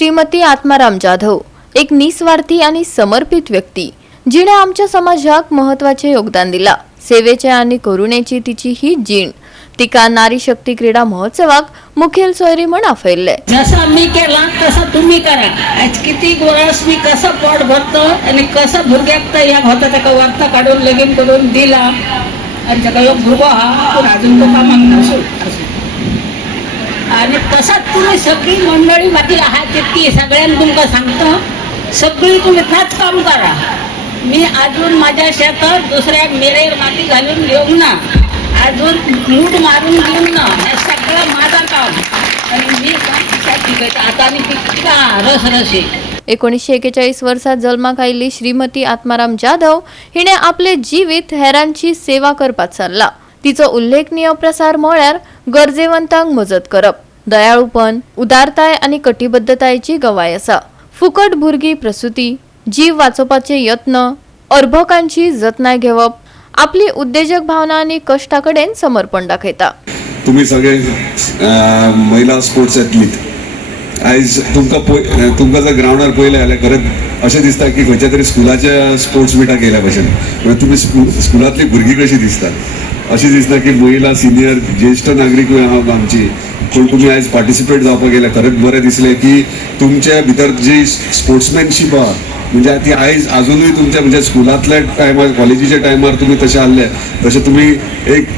श्रीमती आत्माराम जाधव एक निस्वार्थी आणि समर्पित व्यक्ती जिने आमच्या समाजात महत्त्वाचे योगदान दिला। सेवेचे आणि करुणेची तिची ही जीण तिका नारी शक्ती क्रीडा महोत्सवाक मुखेल सोयरी म्हणून afयल्ले। जसा मी केला तसा तुम्ही करा। आज किती गोरस मी कसं पोट भरतो आणि कसं भुरग्याक या होता त्याका वार्ता काढून लगीन करून दिला आणि त्याका एक भुरगो हा पण अजून तो कामाक नसो आणि तसाच तुम्ही सगळी मंडळी बाकी आहात ती सगळ्यांना तुमका सांगतो सगळी तुम्ही त्याच काम करा। मी अजून माझ्या शेतात दुसऱ्या मेरेर माती घालून घेऊन ना अजून मूठ मारून घेऊन ना हे सगळं माझं काम आणि मी आता आणि तितका रसरशी 1941 वर्षात जन्माक आयिल्ली श्रीमती आत्माराम जाधव हिने आपले जीवित हेरांची सेवा करपात सारला। तिचो उल्लेखनीय प्रसार म्हळ्यार गरजेवंतांक मजत करप, दयाळूपण, उदारताय आणि कटिबद्धतायेची गवाय आसा। फुकट भुरगी प्रसूती, जीव वाचोवपाचे यत्न, अर्भकांची जतनाय घेवप, आपली उद्देजक भावना आणि कष्टाकडेन समर्पण दाखयता। तुम्ही सगळे महिला स्पोर्ट्स एथलीट आयज तुमकां जर ग्राउंडार पळयलें जाल्यार खरेंच अशें दिसता की खंयच्या तरी स्कुलाच्या स्पोर्ट्स मिटाक गेल्या भशेन तुमी स्कुलांतली भुरगीं कशी दिसतात अशी दिसता की महिला सिनियर ज्येष्ठ नागरिकूय आहा आमची पूण तुमी आयज पार्टिसिपेट जावपाक गेले खरेंच बरें दिसलें की तुमच्या भितर जी स्पोर्ट्समॅनशीप आहा म्हणजे ती आयज अजूनही तुमच्या म्हणजे स्कुलांतल्या टायमार कॉलेजीच्या टायमार तुम्ही तसे आसले तसे तुम्ही एक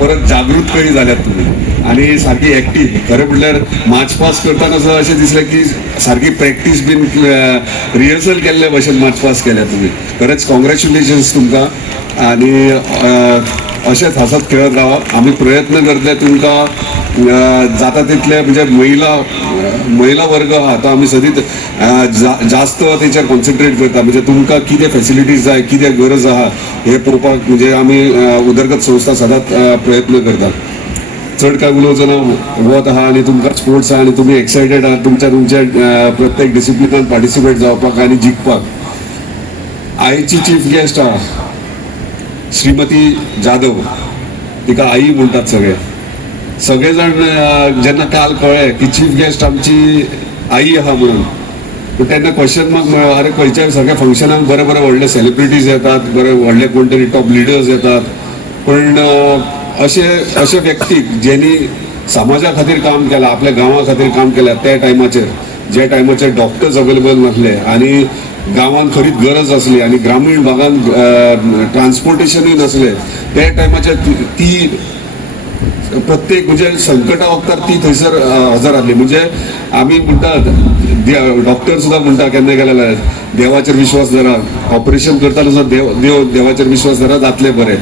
परत जागृत कळी जाल्यात तुम्ही आणि सारखी ऍक्टिव्ह खरें म्हणल्यार मार्च पास्ट करतना सुद्दां अशें दिसलें की सारकी प्रॅक्टीस बीन रिहर्सल केल्ले भशेन मार्च पास्ट केल्या तुम्ही खरेंच कॉंग्रॅच्युलेशन्स तुमकां आणि अशेंच हसत खेळत रावा। आम्ही प्रयत्न करतले तुमकां जाता तितले म्हणजे महिला वर्ग आहा तो आम्ही सदींच जास्त तेचेर कॉन्सन्ट्रेट करता म्हणजे तुमकां कितें फॅसिलिटीज जाय कितें गरज आहा हे पळोवपाक म्हणजे आमी उदरगत संस्था सदांच प्रयत्न करता। चड काय उलोवचो ना वत आहा आणि तुमकां स्पोर्ट्स आहा आणि तुमी एक्सायटेड आहात तुमच्या प्रत्येक डिसिप्लिनान पार्टिसिपेट जावपाक आणि जिखपाक। आयची चीफ गेस्ट आहा श्रीमती जाधव तिका आई म्हणतात सगळे जण जेन्ना काल कळ्ळें की चीफ गेस्ट आमची आई आहा म्हणून तेन्ना क्वेश्चन मार्क मेळ्ळो अरे खंयच्या सगळ्या फंक्शनाक बरे बरे व्हडले सेलिब्रिटीज येतात बरे व्हडले कोण तरी टॉप लिडर्स येतात पण अशे व्यक्तीक जेणी समाजा खातीर काम केलां आपल्या गांवा खातीर काम केलां त्या टायमाचेर जे टायमाचेर डॉक्टर्स अवेलेबल नासले आणि गांवांत खरीच गरज असली आणि ग्रामीण भागांत ट्रान्सपोर्टेशनूय नसले त्या टायमाचेर ती प्रत्येक म्हणजे संकटा वक्तार ती थंयसर हजर आसली। म्हणजे आमी म्हणटात डॉक्टर सुद्दां म्हणटा केन्ना गेल्यार देवाचेर विश्वास धरा ऑपरेशन करताना सुद्दां देवाचेर विश्वास धरा जातले बरें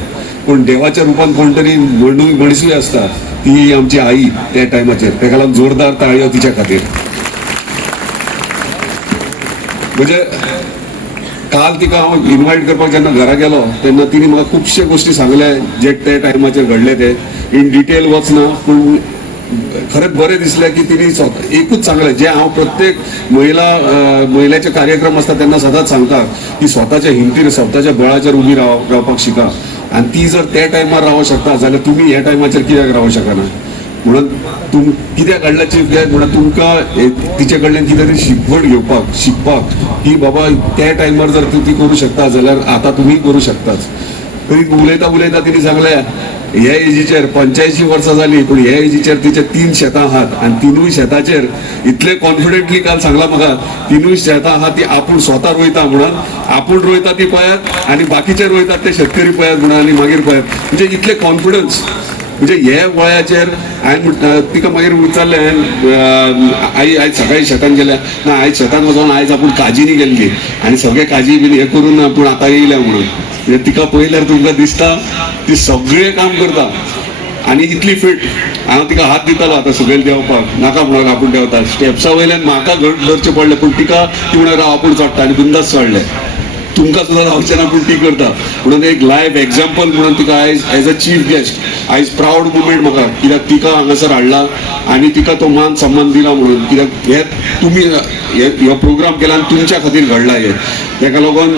पण देवाच्या रुपान कोण तरी मणसूय आसता ती आमची आई त्या टायमाचेर तेका लागून जोरदार ताळयो तिच्या खातीर। म्हणजे काल तिका हांव इन्वायट करपाक जेन्ना घरा गेलो तेन्ना तिने म्हाका खुबशे गोश्टी सांगले जे ते टायमाचेर घडले ते इन डिटेल वचना पूण खरेंच बरें दिसलें की तिने एकूच सांगलें जे हांव प्रत्येक महिलेचे कार्यक्रम आसता तेन्ना सदांच सांगता की स्वताच्या हिमतीर स्वताच्या बळाचेर उबी रावपाक शिका आणि ती जर त्या टायमार रावूंक शकता जाल्यार तुमी ह्या टायमाचेर कित्याक रावूंक शकना म्हणून कित्याक घडला चीफ गेस्ट म्हणून तुमकां तिचे कडल्यान कितें तरी शिकवण शिकपाक की बाबा त्या टायमार जर ती करूं शकता जाल्यार आतां तुमी करूं शकताच। तरी उलयता तिने सांगलें ह्या एजीचेर 85 वर्सां जाली पण ह्या एजीचेर तिचे 3 शेतां आहात आणि 3 शेताचेर इतले कॉन्फिडेंटली काल सांगला म्हाका 3 शेतां आहात ती आपूण स्वता रोयता म्हणून आपूण रोयता ती पळयात आणि बाकीचे रोयतात ते शेतकरी पळयात म्हणून आणि मागीर पळयात म्हणजे इतले कॉन्फिडन्स म्हणजे हे वयाचेर हांवें तिका मागीर विचारलें आई आयज सकाळी शेतान गेल्या ना आयज शेतान वचून आयज आपूण काजीनी गेल्ली आणि सगळे काजी बीन हे करून आपूण आतां येयल्या म्हणून म्हणजे तिका पळयल्यार तुमकां दिसता ती सगळें काम करता आणि इतली फिट। हांव तिका हात दितालो आतां सकयल देंवपाक नाका म्हणून आपूण देंवता स्टेप्सा वयल्यान म्हाका घट धरचें पडलें पूण तिका ती म्हणून आपूण चडटा आनी बिंदास चडलें तुमकां सुद्दां जावचें ना पूण ती करता म्हणून एक लायव्ह एग्जाम्पल म्हणून तिका आयज एज अ चीफ गेस्ट आयज प्राऊड मुमेंट म्हाका कित्याक तिका हांगासर हाडला आणि तिका तो मान सन्मान दिला म्हणून कित्याक हे तुमी हो प्रोग्राम केला आनी तुमच्या खातीर घडला हे तेका लागून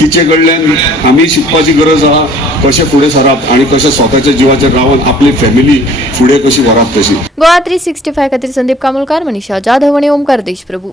तिचे कडल्यान आमी शिकपाची गरज आहा कशें फुडें सरप आनी कशें स्वताच्या जिवाचेर रावन आपली फॅमिली फुडें कशी व्हरप तशी. गोवा 365 खातीर संदीप कामुलकार, मनीषा जाधव आणि ओमकार देशप्रभू.